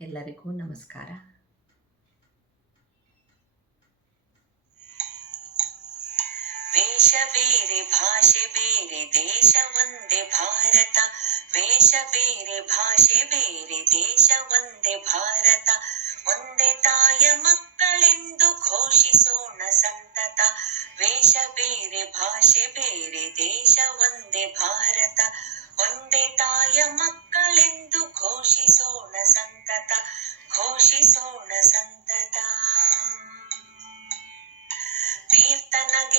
ಎಲ್ಲರಿಗೂ ನಮಸ್ಕಾರ. ವೇಷ ಬೇರೆ, ಭಾಷೆ ಬೇರೆ, ದೇಶ ಒಂದೇ ಭಾರತ. ವೇಷ ಬೇರೆ, ಭಾಷೆ ಬೇರೆ, ದೇಶ ಒಂದೇ ಭಾರತ. ಒಂದೇ ತಾಯ ಮಕ್ಕಳೆಂದು ಘೋಷಿಸೋಣ ಸಂತತ. ವೇಷ ಬೇರೆ, ಭಾಷೆ ಬೇರೆ, ದೇಶ ಒಂದೇ ಭಾರತ.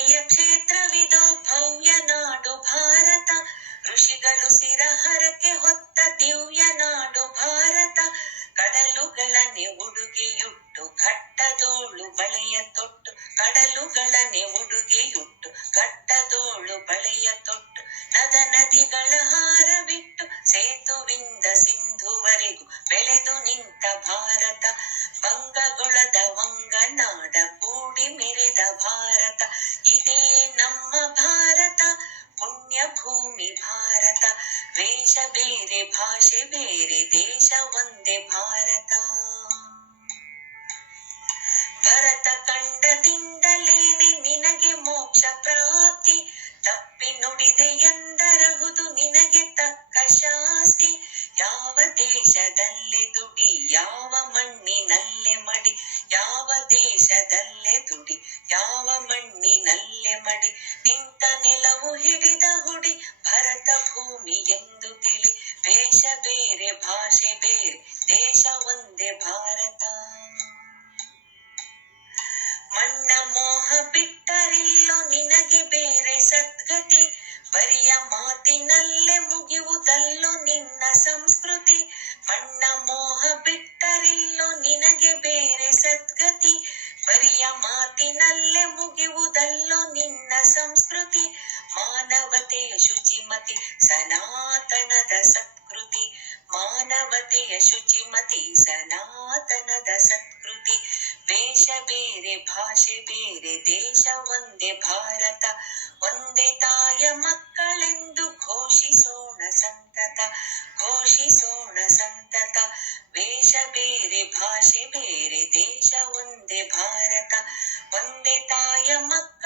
ನಗೆಯ ಕ್ಷೇತ್ರವಿದೋ ಭವ್ಯ ನಾಡು ಭಾರತ. ಋಷಿಗಳು ಸಿರಹರಕ್ಕೆ ಹೊತ್ತ ದಿವ್ಯ ನಾಡು ಭಾರತ. ಕಡಲುಗಳನೆ ಉಡುಗೆಯುಟ್ಟು ಘಟ್ಟದೋಳು ಬಳೆಯ ತೊಟ್ಟು. ಕಡಲುಗಳನೆ ಉಡುಗೆಯುಟ್ಟು ಘಟ್ಟದೋಳು ಬಳೆಯ ತೊಟ್ಟು. ನದ ನದಿಗಳ ಹಾರವಿಟ್ಟು ಸೇತುವಿಂದ ಸಿಂಧುವರೆಗೂ ಬೆಳೆದು ನಿಂತ ಭಾರತ. ಬಂಗಗೊಳದ ವಂಗನಾಡ ಕೂಡಿ ಮೆರೆದ ಭಾರತ. ಭೂಮಿ ಭಾರತ, ವೇಷ ಬೇರೆ, ಭಾಷೆ ಬೇರೆ, ದೇಶ ಒಂದೇ ಭಾರತ. ಭರತ ಕಂಡದಿಂದಲೇನೆ ನಿನಗೆ ಮೋಕ್ಷ ಪ್ರಾಪ್ತಿ, ತಪ್ಪಿ ನುಡಿದೆ ಎಂದರಹುದು ನಿನಗೆ ತಕ್ಕ ಶಾಸ್ತಿ. ಯಾವ ದೇಶದಲ್ಲೇ ದುಡಿ, ಯಾವ ಮಣ್ಣಿನಲ್ಲೇ ಮಡಿ, ಯಾವ ದೇಶದಲ್ಲೇ ದುಡಿ, ಯಾವ ಮಣ್ಣಿನಲ್ಲೇ ಮಡಿ ನೆಲವು ಹಿಡಿದ ಹುಡಿ ಭರತ ಭೂಮಿ ಎಂದು ತಿಳಿ. ವೇಷ ಬೇರೆ, ಭಾಷೆ ಬೇರೆ, ದೇಶ ಒಂದೇ ಭಾರತ. ಮಣ್ಣ ಮೋಹ ಬಿಟ್ಟರಿಲ್ಲೋ ನಿನಗೆ ಬೇರೆ ಸದ್ಗತಿ. ಬರಿಯ ಮಾತಿನಲ್ಲೇ ಮುಗಿಯುವುದಲ್ಲೋ ನಿನ್ನ ಸಂಸ್ಕೃತಿ. ಮಣ್ಣ ಮೋಹ ಬಿಟ್ಟರಿಲ್ಲೋ ನಿನಗೆ ಬೇರೆ ಸದ್ಗತಿ. ಬರಿಯ ಮಾತಿನಲ್ಲೇ ಮುಗಿಯುವುದಲ್ಲೋ संस्कृति मानवते शुचिमति सनातनद सत्कृति मानवते शुचिमति सनातनद सत्कृति ವೇಷ ಬೇರೆ ಭಾಷೆ ಬೇರೆ ದೇಶ ಒಂದೇ ಭಾರತ ಒಂದೇ ತಾಯ ಮಕ್ಕಳೆಂದು ಘೋಷಿಸೋಣ ಸಂತತ ಘೋಷಿಸೋಣ ಸಂತತ ವೇಷ ಬೇರೆ ಭಾಷೆ ಬೇರೆ ದೇಶ ಒಂದೇ ಭಾರತ ಒಂದೇ ತಾಯ ಮಕ್ಕ